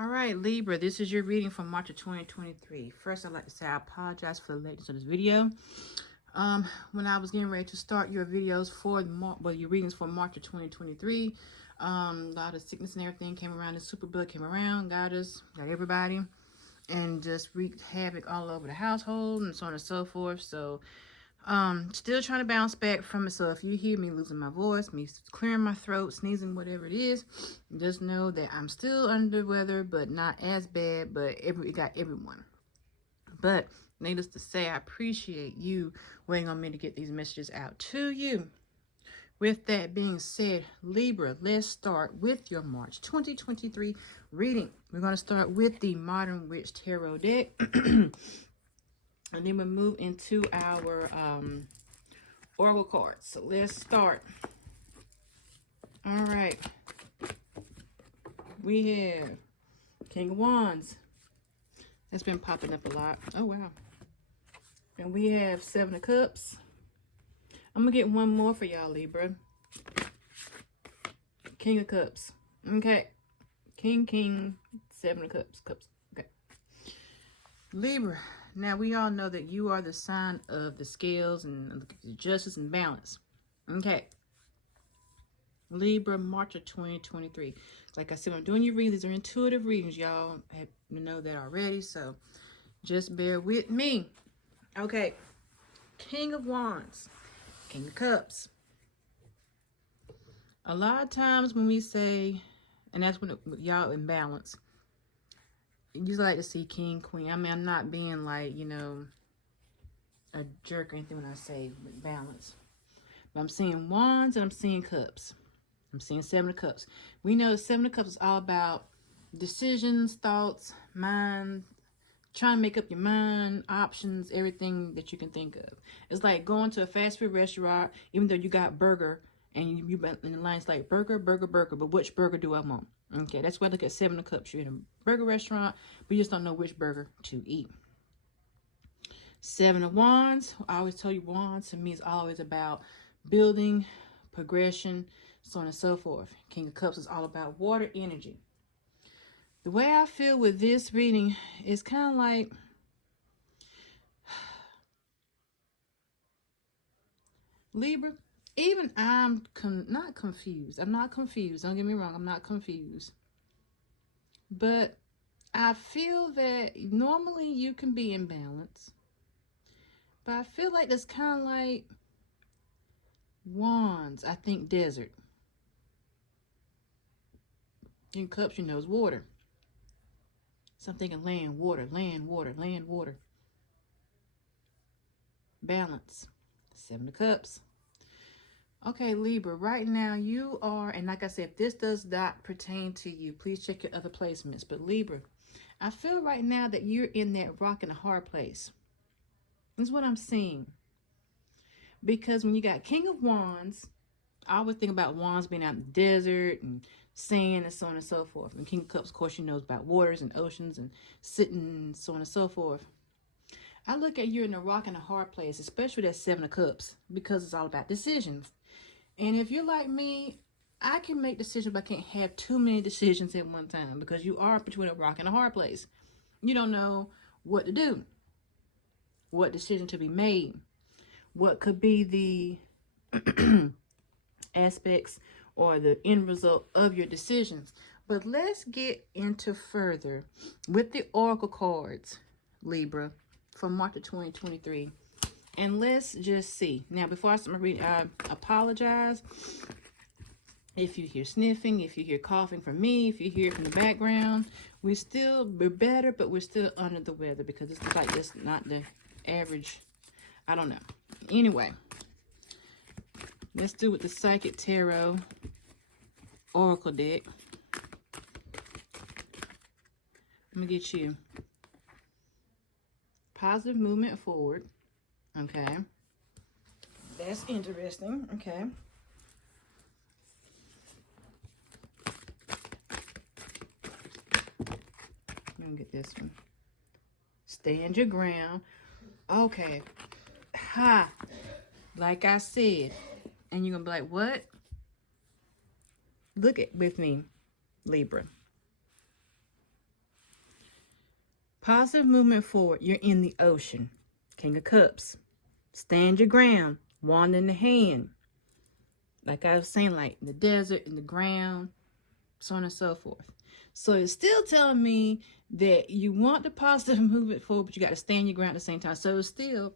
All right, Libra, this is your reading for March of 2023. First, I'd like to say I apologize for the lateness of this video. When I was getting ready to start your videos for your readings for March of 2023, a lot of sickness and everything came around. The super bug came around, got us, got everybody, and just wreaked havoc all over the household and so on and so forth. So still trying to bounce back from it. So if you hear me losing my voice, me clearing my throat, sneezing, whatever it is, just know that I'm still under the weather, but not as bad. But it got everyone. But needless to say, I appreciate you waiting on me to get these messages out to you. With that being said, Libra, let's start with your March 2023 reading. We're going to start with the Modern Witch Tarot deck. And then we'll move into our oracle cards. So let's start. All right. We have King of Wands. That's been popping up a lot. Oh, wow. And we have Seven of Cups. I'm going to get one more for y'all, Libra. King of Cups. Okay. King, Seven of Cups. Okay. Libra. Now, we all know that you are the sign of the scales and the justice and balance. Okay. Libra, March of 2023. Like I said, when I'm doing your readings, these are intuitive readings. Y'all have to know that already, so just bear with me. Okay. King of Wands. King of Cups. A lot of times when we say, and that's when y'all in balance, you like to see King, Queen. I mean, I'm not being like, you know, a jerk or anything when I say balance. But I'm seeing Wands and I'm seeing Cups. I'm seeing Seven of Cups. We know the Seven of Cups is all about decisions, thoughts, mind, trying to make up your mind, options, everything that you can think of. It's like going to a fast food restaurant, even though you got burger, and you in the line's like burger, but which burger do I want? Okay, that's why I look at Seven of Cups. You're in a burger restaurant, but you just don't know which burger to eat. Seven of Wands. I always tell you, Wands to me is always about building, progression, so on and so forth. King of Cups is all about water energy. The way I feel with this reading is kind of like Libra. Even I'm not confused. I'm not confused. Don't get me wrong. I'm not confused. But I feel that normally you can be in balance. But I feel like that's kind of like Wands. I think desert. In Cups, you know, is water. So I'm thinking land, water, land, water, land, water. Balance. Seven of Cups. Okay, Libra, right now you are, and like I said, if this does not pertain to you, please check your other placements. But Libra, I feel right now that you're in that rock and a hard place. That's what I'm seeing. Because when you got King of Wands, I always think about wands being out in the desert and sand and so on and so forth. And King of Cups, of course, you know about waters and oceans and sitting and so on and so forth. I look at you in a rock and a hard place, especially that Seven of Cups, because it's all about decisions. And if you're like me, I can make decisions, but I can't have too many decisions at one time because you are between a rock and a hard place. You don't know what to do, what decision to be made, what could be the aspects or the end result of your decisions. But let's get into further with the oracle cards, Libra, for March of 2023. And let's just see. Now, before I start my reading, I apologize if you hear sniffing, if you hear coughing from me, if you hear it from the background. We're better, but we're still under the weather because it's like this, not the average. I don't know. Anyway, let's do with the Psychic Tarot Oracle deck. Let me get you positive movement forward. Okay. That's interesting. Okay. Let me get this one. Stand your ground. Okay. Ha. Like I said. And you're going to be like, what? Look at with me, Libra. Positive movement forward. You're in the ocean. King of Cups. Stand your ground. Wand in the hand. Like I was saying, like in the desert, in the ground, so on and so forth. So it's still telling me that you want the positive movement forward, but you got to stand your ground at the same time. So it's still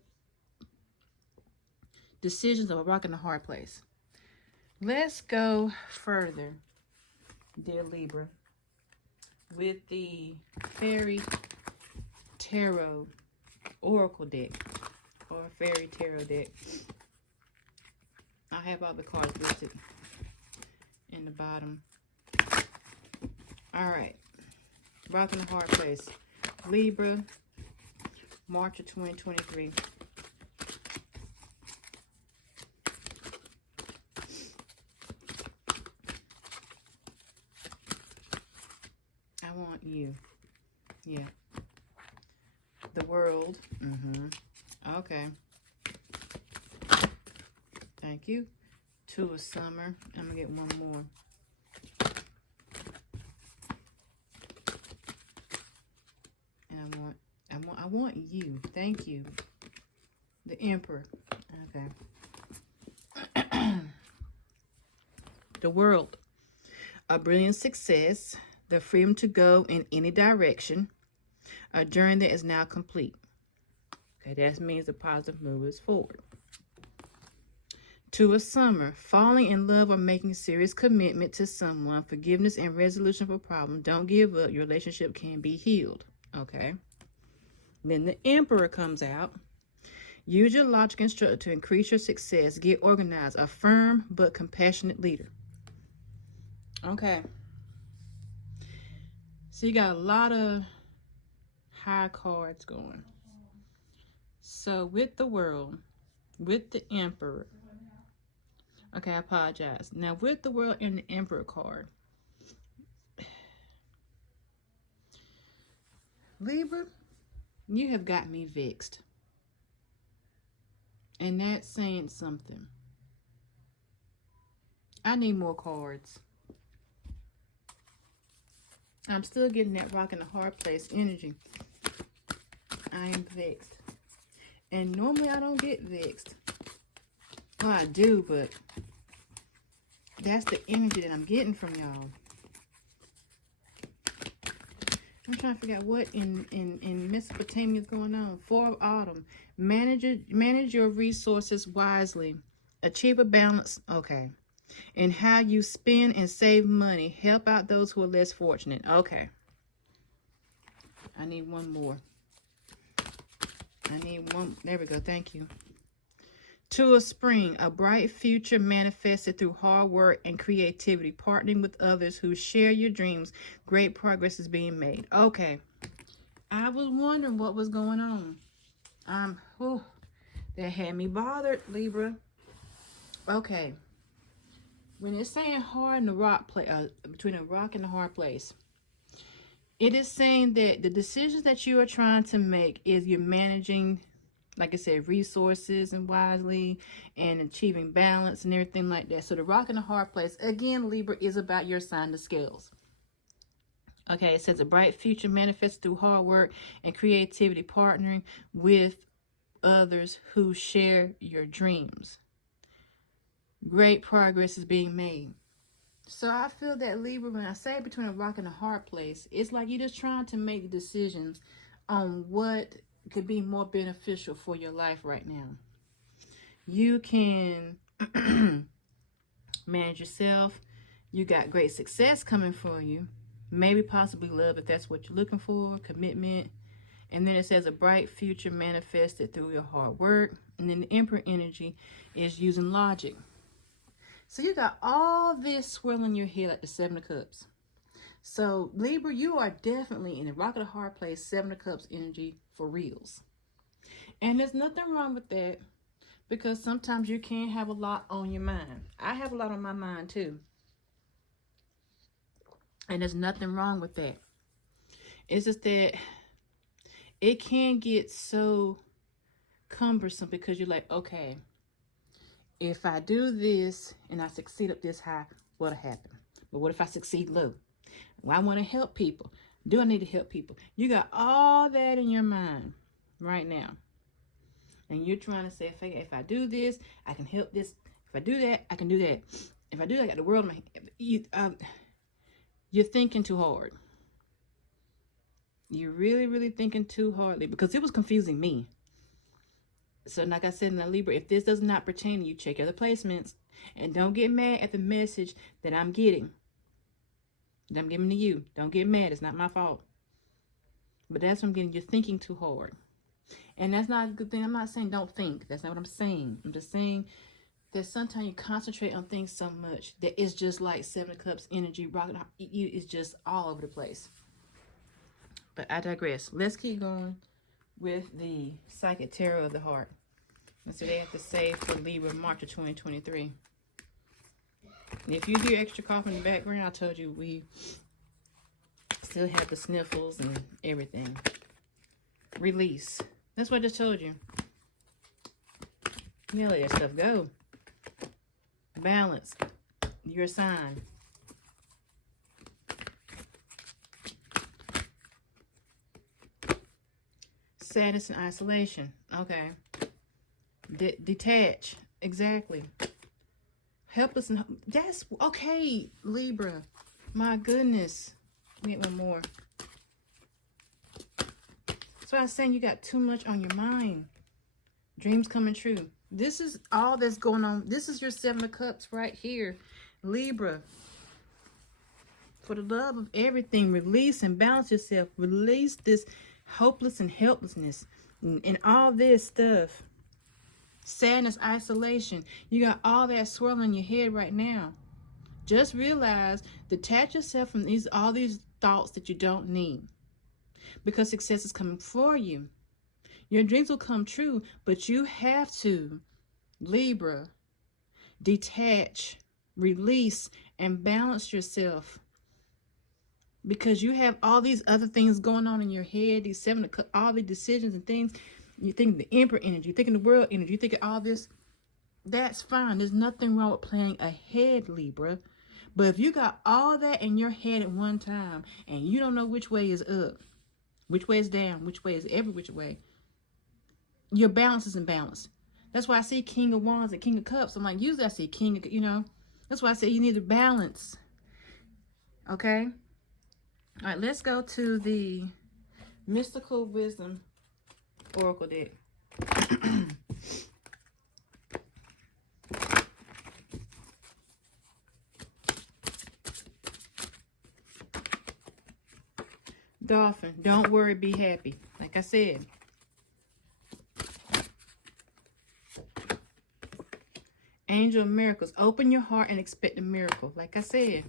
decisions of a rock and a hard place. Let's go further, dear Libra, with the Fairy Tarot Oracle deck, or Fairy Tarot deck. I have all the cards listed in the bottom. All right, rock and a hard place. Libra, March of 2023. I want you. Yeah. The world. Okay. Thank you. Two of summer. I'm gonna get one more. And I want you. Thank you. The Emperor. Okay. The world. A brilliant success. The freedom to go in any direction. A journey that is now complete. Okay, that means the positive move is forward. Two of summer. Falling in love or making serious commitment to someone. Forgiveness and resolution of a problem. Don't give up. Your relationship can be healed. Okay. Then the Emperor comes out. Use your logic and structure to increase your success. Get organized. A firm but compassionate leader. Okay. So you got a lot of high cards going. So with the world, with the Emperor. Okay, I apologize. Now with the world and the Emperor card. Libra, you have got me vexed. And that's saying something. I need more cards. I'm still getting that rock in the hard place energy. I am vexed. And normally I don't get vexed. Well, I do, but that's the energy that I'm getting from y'all. I'm trying to figure out what in Mesopotamia is going on. Four of Autumn. Manage your resources wisely. Achieve a balance. Okay. And how you spend and save money. Help out those who are less fortunate. Okay. I need one more. I need one. There we go. Thank you. Two of spring. A bright future manifested through hard work and creativity. Partnering with others who share your dreams. Great progress is being made. Okay. I was wondering what was going on. That had me bothered, Libra. Okay. When it's saying hard in the rock place, between a rock and a hard place, it is saying that the decisions that you are trying to make is you're managing, like I said, resources and wisely and achieving balance and everything like that. So the rock and the hard place, again, Libra, is about your sign, the scales. Okay, it says a bright future manifests through hard work and creativity, partnering with others who share your dreams. Great progress is being made. So I feel that Libra, when I say between a rock and a hard place, it's like you're just trying to make decisions on what could be more beneficial for your life right now. You can manage yourself. You got great success coming for you. Maybe possibly love if that's what you're looking for. Commitment. And then it says a bright future manifested through your hard work. And then the Emperor energy is using logic. So you got all this swirling your head like the Seven of Cups. So Libra, you are definitely in the rock of the hard place, Seven of Cups energy for reals. And there's nothing wrong with that, because sometimes you can have a lot on your mind. I have a lot on my mind too. And there's nothing wrong with that. It's just that it can get so cumbersome because you're like, okay, if I do this and I succeed up this high, what'll happen? But what if I succeed low? Well, I want to help people. Do I need to help people? You got all that in your mind right now. And you're trying to say, if I do this, I can help this. If I do that, I can do that. If I do that, I got the world in my hand. You're thinking too hard. You're really, really thinking too hardly, because it was confusing me. So like I said in the Libra, if this does not pertain to you, check other placements. And don't get mad at the message that I'm getting. That I'm giving to you. Don't get mad. It's not my fault. But that's what I'm getting. You're thinking too hard. And that's not a good thing. I'm not saying don't think. That's not what I'm saying. I'm just saying that sometimes you concentrate on things so much that it's just like Seven of Cups energy rocking. You is just all over the place. But I digress. Let's keep going with the Psychic Tarot of the Heart. That's what they have to say for Libra, March of 2023. And if you hear extra cough in the background, I told you we still have the sniffles and everything. Release. That's what I just told you. You let that stuff go. Balance. Your sign. Sadness and isolation. Okay. Detach. Exactly. Helpless and... That's... Okay, Libra. My goodness. Get one more. That's why I was saying you got too much on your mind. Dreams coming true. This is all that's going on. This is your Seven of Cups right here. Libra. For the love of everything, release and balance yourself. Release this hopeless and helplessness and all this stuff. Sadness, isolation. You got all that swirling in your head right now. Just realize, detach yourself from all these thoughts that you don't need. Because success is coming for you. Your dreams will come true, but you have to, Libra, detach, release, and balance yourself. Because you have all these other things going on in your head, these seven, all the decisions and things. You think the Emperor energy, you thinking the world energy, you thinking all this. That's fine. There's nothing wrong with planning ahead, Libra. But if you got all that in your head at one time and you don't know which way is up, which way is down, which way is every which way, your balance isn't balanced. That's why I see King of Wands and King of Cups. I'm like, usually I see King of, that's why I say you need to balance. Okay? All right, let's go to the Mystical Wisdom Oracle deck. Dolphin, don't worry, be happy. Like I said. Angel of Miracles, open your heart and expect a miracle. Like I said.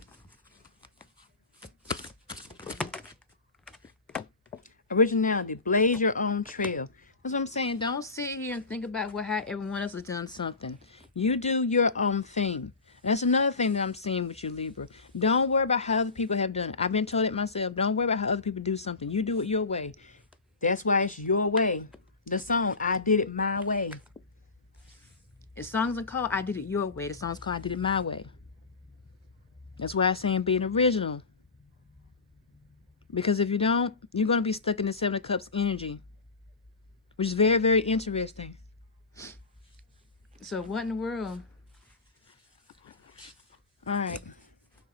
Originality, blaze your own trail. That's what I'm saying. Don't sit here and think about how everyone else has done something. You do your own thing. And that's another thing that I'm seeing with you, Libra. Don't worry about how other people have done it. I've been told it myself. Don't worry about how other people do something. You do it your way. That's why it's your way. The song, I Did It My Way. The song's called I Did It Your Way. The song's called I Did It My Way. That's why I'm saying being original. Because if you don't, you're going to be stuck in the Seven of Cups energy. Which is very, very interesting. So what in the world? Alright.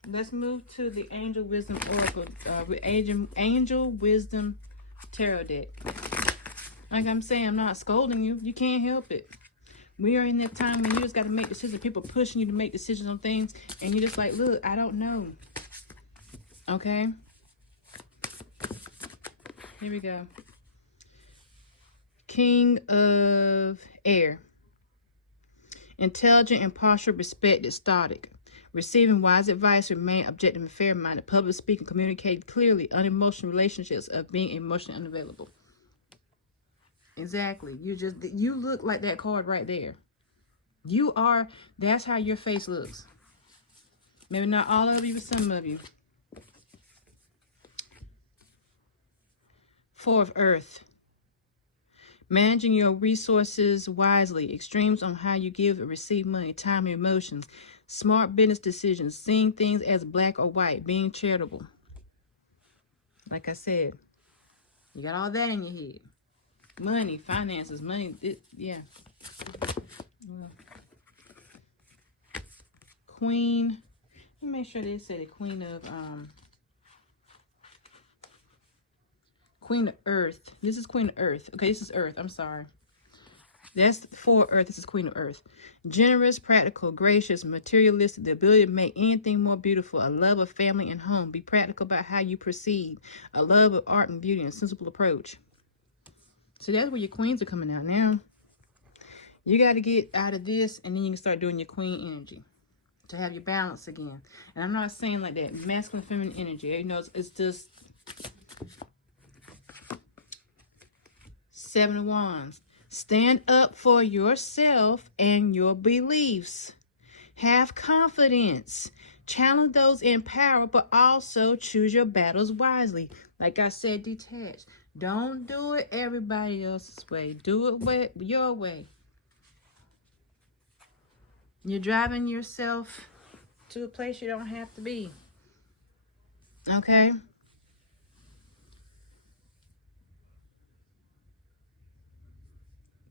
Let's move to the Angel Wisdom Oracle. Angel Wisdom Tarot deck. Like I'm saying, I'm not scolding you. You can't help it. We are in that time when you just got to make decisions. People pushing you to make decisions on things. And you're just like, look, I don't know. Okay? Here we go. King of Air. Intelligent, impartial, respected, stoic. Receiving wise advice, remain objective and fair-minded. Public speaking, communicate clearly. Unemotional relationships of being emotionally unavailable. Exactly. You look like that card right there. You are, that's how your face looks. Maybe not all of you, but some of you. Four of Earth. Managing your resources wisely. Extremes on how you give or receive money, time, and emotions. Smart business decisions. Seeing things as black or white. Being charitable. Like I said, you got all that in your head. Money, finances, money, yeah. Well, Queen. Let me make sure they say the Queen of Earth. This is Queen of Earth. Okay, this is Earth. I'm sorry. That's for Earth. This is Queen of Earth. Generous, practical, gracious, materialistic, the ability to make anything more beautiful, a love of family and home. Be practical about how you proceed. A love of art and beauty and sensible approach. So that's where your queens are coming out now. You got to get out of this, and then you can start doing your queen energy to have your balance again. And I'm not saying like that masculine, feminine energy. You know, it's just 7 of Wands. Stand up for yourself and your beliefs. Have confidence. Challenge those in power, but also choose your battles wisely. Like I said, detach. Don't do it everybody else's way. Do it your way. You're driving yourself to a place you don't have to be. Okay?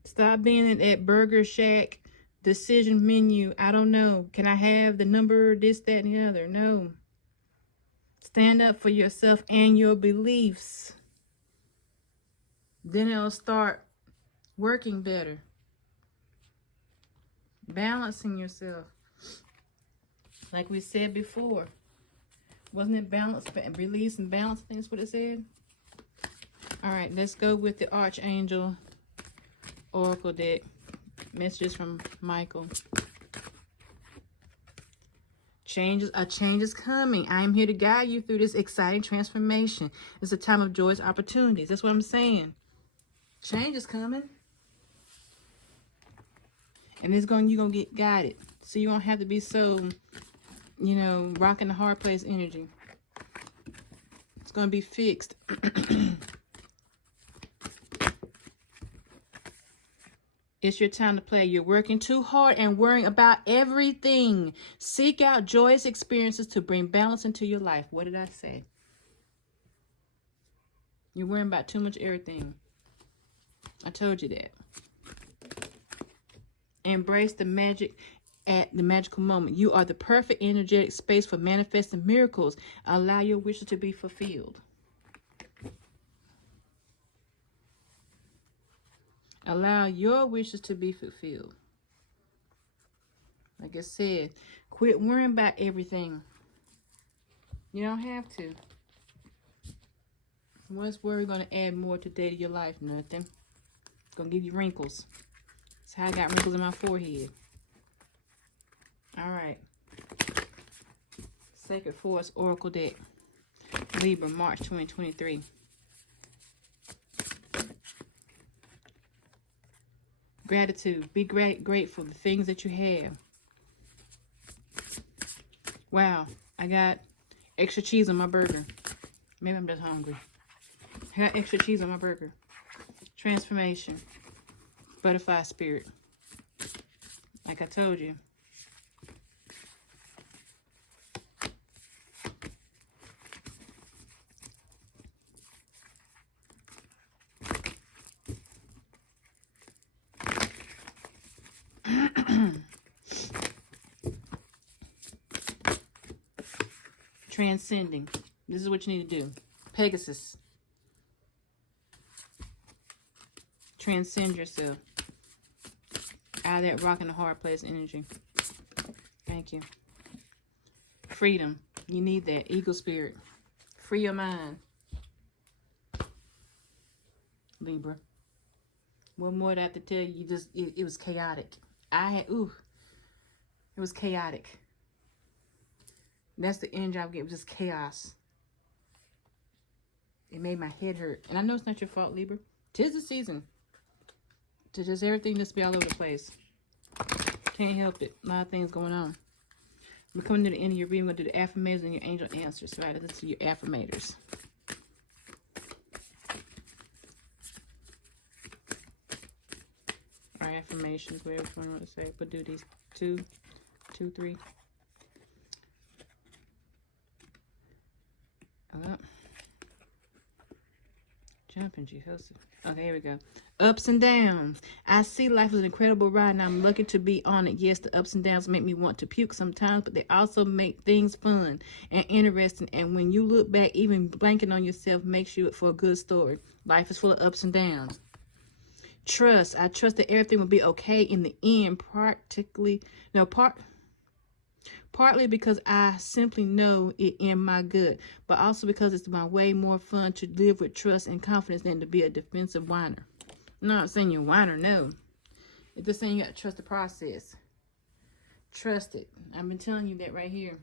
Stop being at Burger Shack decision menu. I don't know. Can I have the number, this, that, and the other? No. Stand up for yourself and your beliefs. Then it'll start working better. Balancing yourself. Like we said before. Wasn't it balance, release, and balance? I think that's what it said. All right, let's go with the Archangel Oracle deck. Messages from Michael. A change is coming. I am here to guide you through this exciting transformation. It's a time of joyous opportunities. That's what I'm saying. Change is coming. And you're going to get guided. So you don't have to be so, you know, rocking the hard place energy. It's going to be fixed. It's your time to play. You're working too hard and worrying about everything. Seek out joyous experiences to bring balance into your life. What did I say? You're worrying about too much everything. I told you that. Embrace the magic at the magical moment. You are the perfect energetic space for manifesting miracles. Allow your wishes to be fulfilled. Allow your wishes to be fulfilled. Like I said, quit worrying about everything. You don't have to. What's worry going to add more today to your life? Nothing. It's going to give you wrinkles. That's how I got wrinkles in my forehead. All right. Sacred Force Oracle deck. Libra, March 2023. Gratitude. Be grateful for the things that you have. Wow. I got extra cheese on my burger. Maybe I'm just hungry. I got extra cheese on my burger. Transformation. Butterfly spirit. Like I told you. Transcending. This is what you need to do. Pegasus. Transcend yourself. Out of that rocking the hard place energy. Thank you. Freedom. You need that. Eagle spirit. Free your mind. Libra. What more do I have to tell you? It was chaotic. It was chaotic. That's the energy I would get. It was just chaos. It made my head hurt. And I know it's not your fault, Libra. 'Tis the season. To just everything just be all over the place. Can't help it. A lot of things going on. We're coming to the end of your reading. We're going to do the affirmators and your angel answers. So this is your affirmators. Or affirmations, whatever you want to say. But do these 2, 3. jumping, Jehoshaphat. Okay, here we go. Ups and downs. I see life as an incredible ride, and I'm lucky to be on it. Yes, the ups and downs make me want to puke sometimes, but they also make things fun and interesting. And when you look back, even blanking on yourself makes you for a good story. Life is full of ups and downs. Trust. I trust that everything will be okay in the end. Partly because I simply know it in my gut, but also because it's my way more fun to live with trust and confidence than to be a defensive whiner. I'm not saying you're a whiner, no. It's just saying you got to trust the process. Trust it. I've been telling you that right here.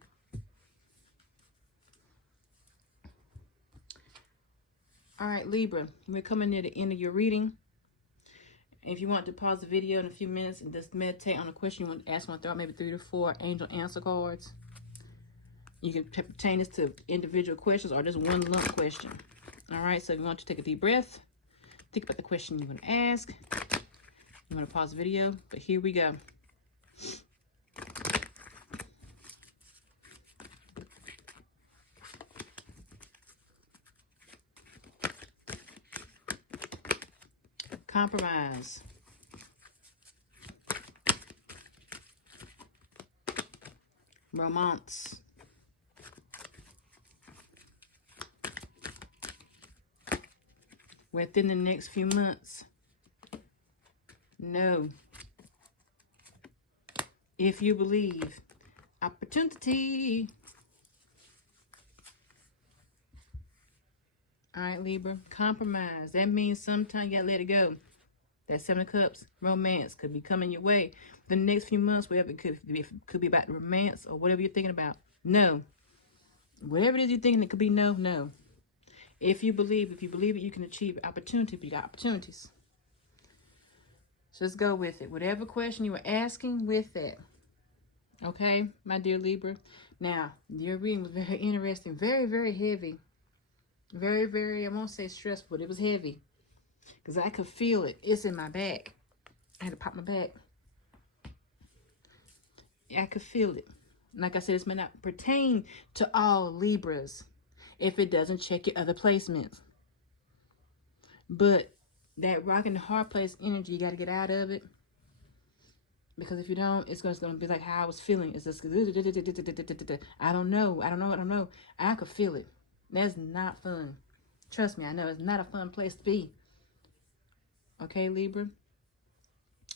All right, Libra, we're coming near the end of your reading. If you want to pause the video in a few minutes and just meditate on a question you want to ask, throw out maybe 3 to 4 angel answer cards. You can pertain this to individual questions or just one lump question. All right, so if you want to take a deep breath, think about the question you want to ask. You want to pause the video, but here we go. Compromise. Romance. Within the next few months. No. If you believe. Opportunity. All right, Libra. Compromise. That means sometimes you gotta let it go. That 7 of Cups, romance, could be coming your way. The next few months, whatever it could be about romance or whatever you're thinking about. No. Whatever it is you're thinking, it could be no, no. If you believe it, you can achieve opportunity, but you got opportunities. So let's go with it. Whatever question you were asking, with that. Okay, my dear Libra. Now, your reading was very interesting. Very, very heavy. Very, very, I won't say stressful, but it was heavy. Because I could feel it. It's in my back. I had to pop my back. I could feel it. Like I said, this may not pertain to all Libras if it doesn't check your other placements. But that rock and the hard place energy, you got to get out of it. Because if you don't, it's going to be like how I was feeling. It's just, I don't know. I could feel it. That's not fun. Trust me, I know it's not a fun place to be. Okay, Libra?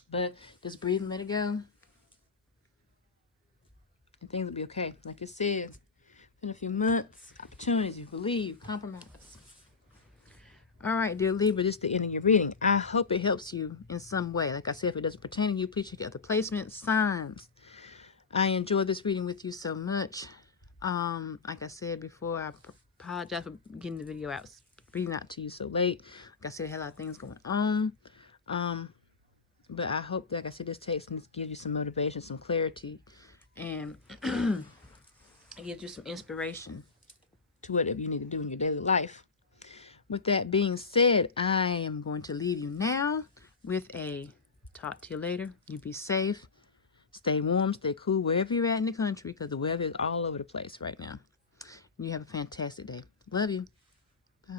But just breathe and let it go. And things will be okay. Like it says, in a few months, opportunities, you believe, compromise. All right, dear Libra, this is the end of your reading. I hope it helps you in some way. Like I said, if it doesn't pertain to you, please check out the placement signs. I enjoyed this reading with you so much. Like I said before, I apologize for getting the video out, reading out to you so late. Like I said, I had a lot of things going on. But I hope, like I said, this takes and this gives you some motivation, some clarity, and it gives you some inspiration to whatever you need to do in your daily life. With that being said, I am going to leave you now with a talk to you later. You be safe, stay warm, stay cool wherever you're at in the country, because the weather is all over the place right now. You have a fantastic day. Love you. Bye.